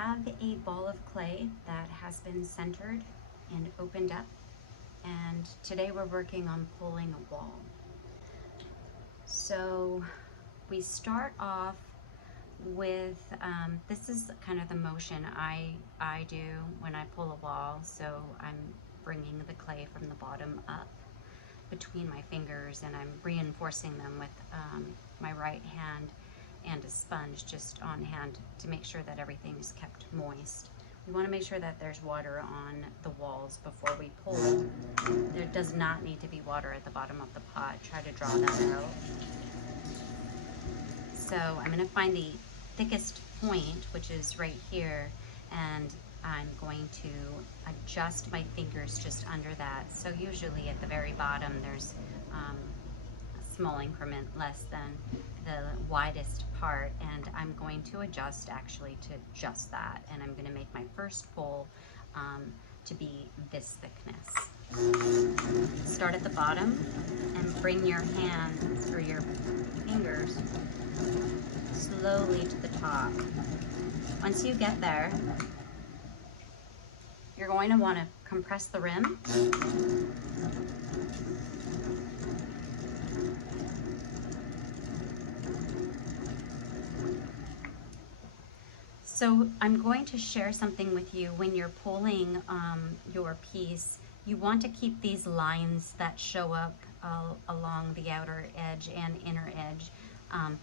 have a ball of clay that has been centered and opened up, and today we're working on pulling a wall. So we start off with, this is kind of the motion I do when I pull a wall. So I'm bringing the clay from the bottom up between my fingers, and I'm reinforcing them with my right hand and a sponge just on hand to make sure that everything is kept moist. We want to make sure that there's water on the walls before we pull. There does not need to be water at the bottom of the pot. Try to draw that out. So I'm going to find the thickest point, which is right here, and I'm going to adjust my fingers just under that. So usually at the very bottom there's a small increment less than the widest part, and I'm going to adjust actually to just that, and I'm going to make my first pull to be this thickness. Start at the bottom and bring your hand or your fingers slowly to the top. Once you get there, you're going to want to compress the rim. So I'm going to share something with you. When you're pulling your piece, you want to keep these lines that show up along the outer edge and inner edge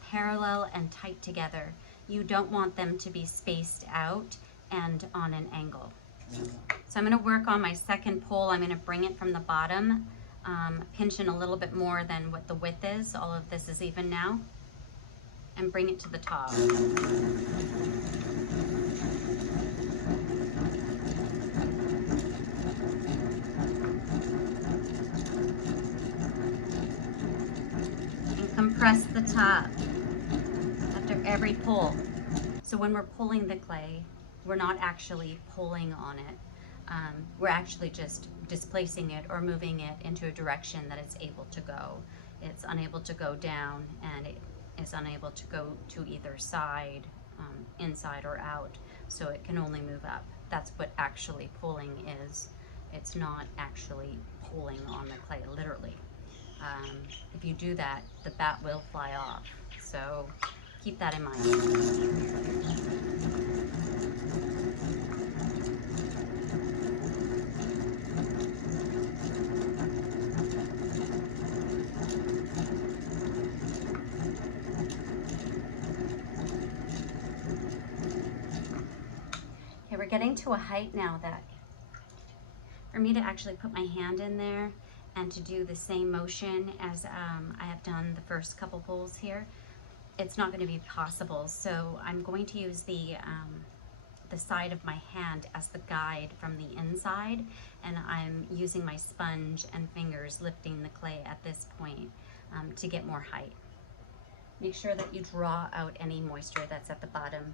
parallel and tight together. You don't want them to be spaced out and on an angle. So I'm going to work on my second pull. I'm going to bring it from the bottom, pinch in a little bit more than what the width is. All of this is even now. And bring it to the top. And compress the top after every pull. So when we're pulling the clay, we're not actually pulling on it. We're actually just displacing it or moving it into a direction that it's able to go. It's unable to go down, and it is unable to go to either side, inside or out, so it can only move up. That's what actually pulling is. It's not actually pulling on the clay, literally. If you do that, the bat will fly off, so keep that in mind. We're getting to a height now that for me to actually put my hand in there and to do the same motion as I have done the first couple pulls here, it's not going to be possible. So I'm going to use the side of my hand as the guide from the inside, and I'm using my sponge and fingers lifting the clay at this point to get more height. Make sure that you draw out any moisture that's at the bottom.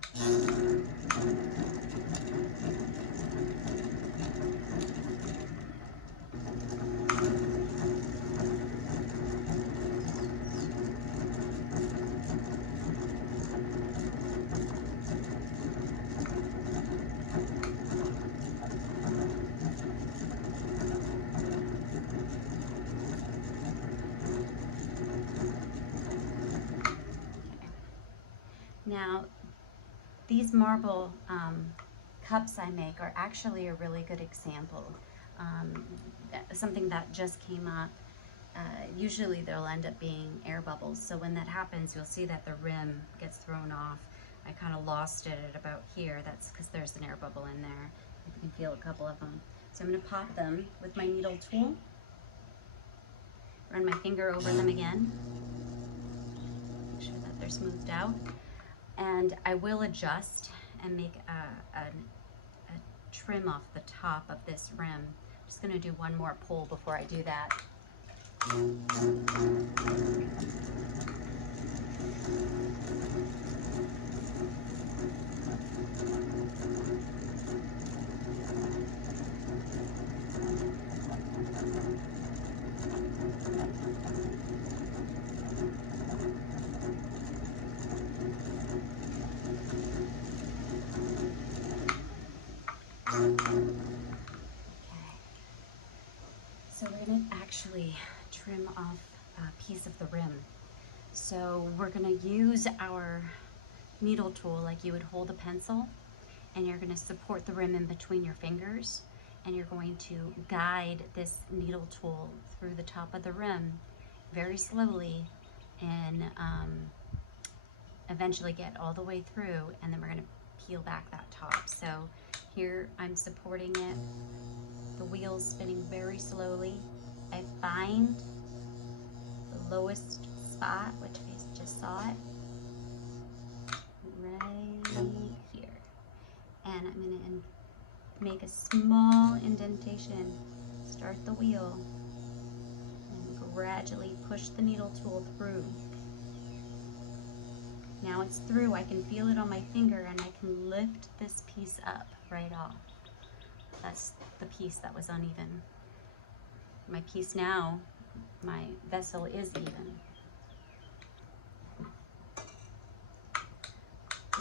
Now, these marble cups I make are actually a really good example. Something that just came up. Usually they'll end up being air bubbles. So when that happens, you'll see that the rim gets thrown off. I kind of lost it at about here. That's because there's an air bubble in there. You can feel a couple of them. So I'm going to pop them with my needle tool. Run my finger over them again. Make sure that they're smoothed out. And I will adjust and make a trim off the top of this rim. I'm just going to do one more pull before I do that. trim off a piece of the rim. So we're gonna use our needle tool like you would hold a pencil, and you're gonna support the rim in between your fingers, and you're going to guide this needle tool through the top of the rim very slowly, and eventually get all the way through, and then we're gonna peel back that top. So here I'm supporting it, the wheel's spinning very slowly. I find the lowest spot, which I just saw it, right here. And I'm gonna make a small indentation, start the wheel, and gradually push the needle tool through. Now it's through, I can feel it on my finger, and I can lift this piece up right off. That's the piece that was uneven. My piece now, my vessel is even.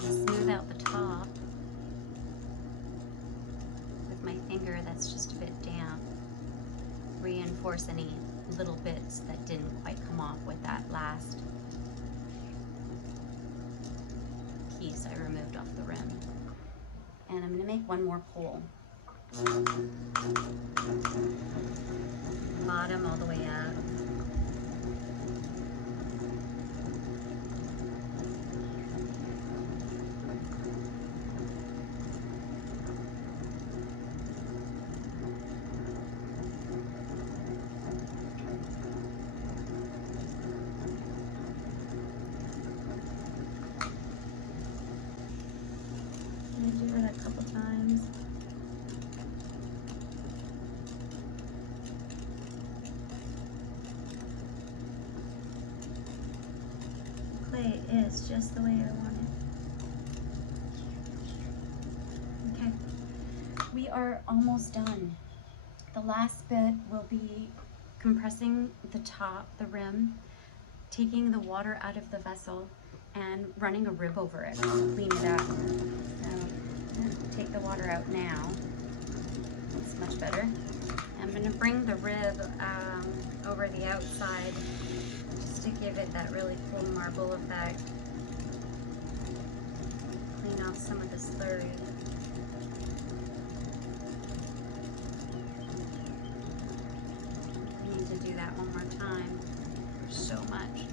Smooth out the top with my finger that's just a bit damp. Reinforce any little bits that didn't quite come off with that last piece I removed off the rim. And I'm gonna make one more pole. Bottom all the way up. I'm gonna do it a couple times. Clay is just the way I want it. Okay, we are almost done. The last bit will be compressing the top, the rim, taking the water out of the vessel, and running a rib over it to clean it up. So I'm going to take the water out now. It's much better. I'm going to bring the rib over the outside just to give it that really cool marble effect. Clean off some of the slurry. I need to do that one more time. There's so much.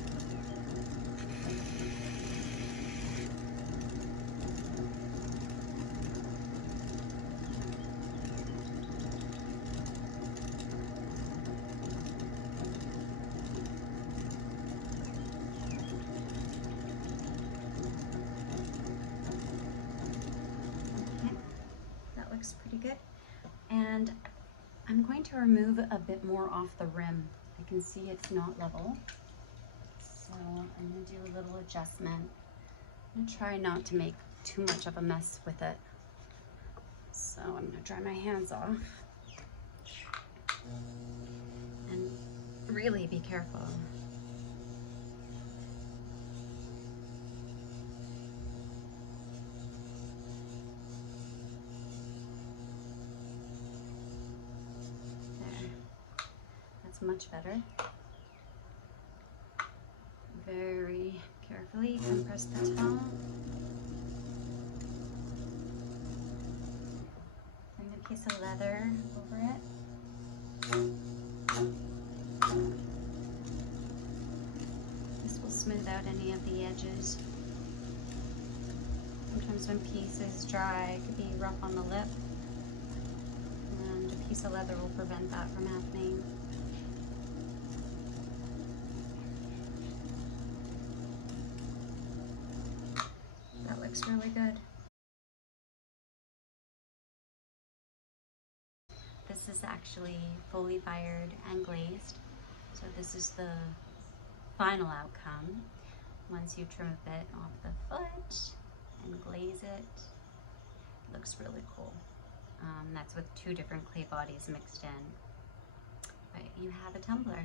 Looks pretty good. And I'm going to remove a bit more off the rim. I can see it's not level. So I'm going to do a little adjustment. I'm going to try not to make too much of a mess with it. So I'm going to dry my hands off. And really be careful. Much better. Very carefully compress the top. Bring a piece of leather over it. This will smooth out any of the edges. Sometimes when piece is dry, it could be rough on the lip, and a piece of leather will prevent that from happening. Looks really good. This is actually fully fired and glazed. So this is the final outcome. Once you trim a bit off the foot and glaze it, it looks really cool. That's with 2 different clay bodies mixed in. But you have a tumbler.